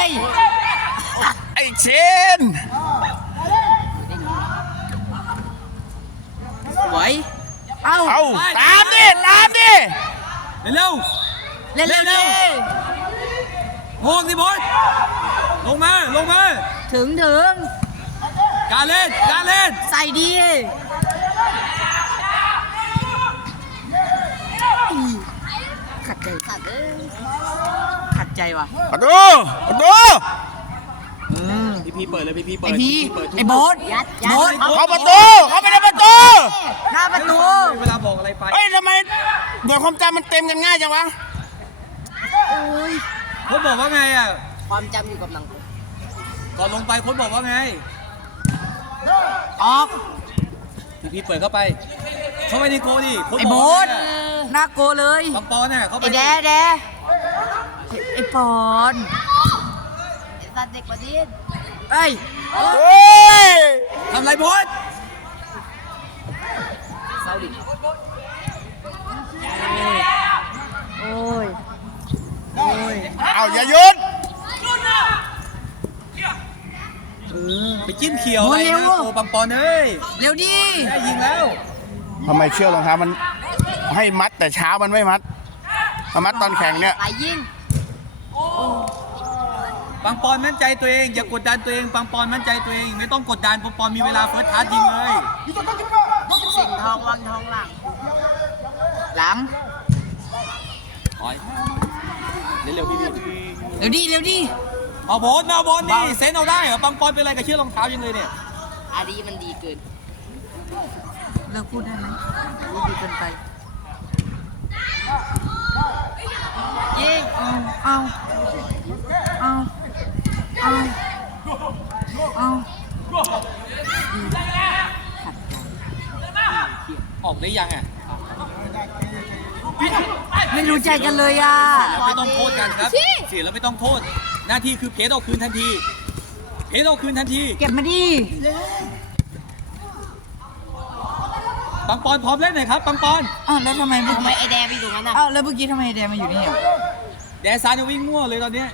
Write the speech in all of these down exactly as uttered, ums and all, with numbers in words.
ยไอ้เชนสวยเอาเอาตามดิตามดิเร็วเร็วเร็วเร็วโง่สิบอลลงมาลงมาถึงถึงการเล่นการเล่นใส่ดีขัดใจขัดเอ้ยขัดใจว่ะประตูประตูพี่พีเปิดเลยพี่พีเปิดไอพีไอโบ๊ทโบ๊ทเข้าประตูเข้าไปในประตูหน้าประตูเวลาบอกอะไรไปเฮ้ยทำไมหน่วยความจำมันเต็มกันง่ายจังวะโอ้ยเขาบอกว่าไงอ่ะความจำอยู่กับหนังก่อนลงไปโค้ชบอกว่าไงออกพี่พีเปิดเข้าไปเข้าไปในโกดิไอโบ๊ทหน้าโกเลยปังปอนน่ะเข้าไปไอแดแดไอปอนไอสัตว์เด็กประดิษฐ์เอ้ยทำไรโบ๊ทเศร้าดิโอ้ยโอ้ยเอาอย่าหยุดไปจิ้มเขียวอะไรนะโอ้ปังปอนเอ้ยเร็วดิได้ยิงแล้วทำไมเชือกรองเท้ามันให้มัดแต่เช้ามันไม่มัดมามัดตอนแข่งเนี่ยไปยิงปังปอนมั่นใจตัวเองอย่ากดดันตัวเองปังปอนมั่นใจตัวเองไม่ต้องกดดันปังปอนมีเวลาเฟิร์สทัชยิงเลยสิ่งทองวังทองหลังหลังเร็วๆพี่พี่เร็วดิเร็วดิเอาบอลเอาบอลดิเซนเอาได้เหรอปังปอนเป็นอะไรกับเชือกรองเท้ายังเลยเนี่ยอาดีมันดีเกินเลิกพูดได้ไหมพูดดีเกินไปยิงเอาเอาเอาเอาเอาออกได้ยังอ่ะไม่รู้ใจกันเลยอ่ะไม่ต้องโทษกันครับเสียแล้วไม่ต้องโทษหน้าที่คือเพชรเอาคืนทันทีเพชรเอาคืนทันทีเก็บมาดิปังปอนพร้อมเล่นหน่อยครับปังปอนอ้าวแล้วทำไมทำไมไอแดงไปอยู่นั้นอ่ะอ้าวแล้วเมื่อกี้ทำไมไอแดงมาอยู่นี่อ่ะแดนซานจะวิ่งมั่วเลยตอนนี้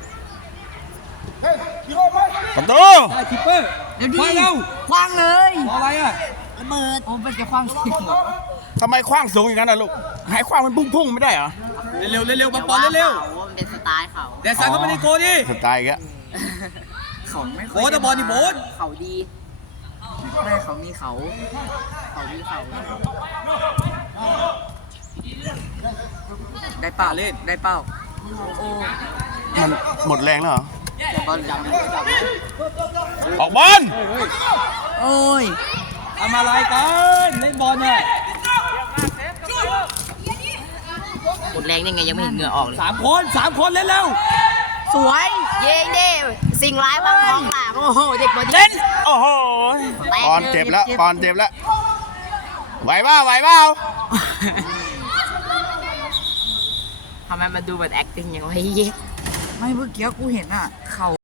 ประตูได้คิปเปอร์เดี๋ยวดิคว้างเลยอะไรอ่ะระเบิดโอ้เป็นจะคว้างสิทำไมคว้างสูงอย่างนั้นล่ะลูกให้คว้างมันพุ่งๆไม่ได้เหรอเร็วๆเร็วๆปังปอนเร็วๆมันเป็นสไตล์เขาแดนซานก็ไม่ได้โกดิสไตล์แกเขาไม่โบสบอลนี่โบสเขาดีได้เขามีเขาเขามีเขาได้เป้าเล่นได้เป้าโอ้มันหมดแรงแล้วเหรอบอลจับออกบอลโอ้ยทำอะไรกันเล่นบอลเนี่ยหมดแรงยังไงยังไม่เห็นเหงื่อออกเลยสามคนสามคนเล่นเร็วสวยเย้เด้สิ่งร้ายบ้างของหลังโอ้โหเด็กบอลเล่นโอ้โหปอนเจ็บแล้วปอนเจ็บแล้วไหวเปล่าไหวเปล่าทำไมมันดูแบบ acting อย่างไรไม่เมื่อกี้กูเห็นอ่ะเขา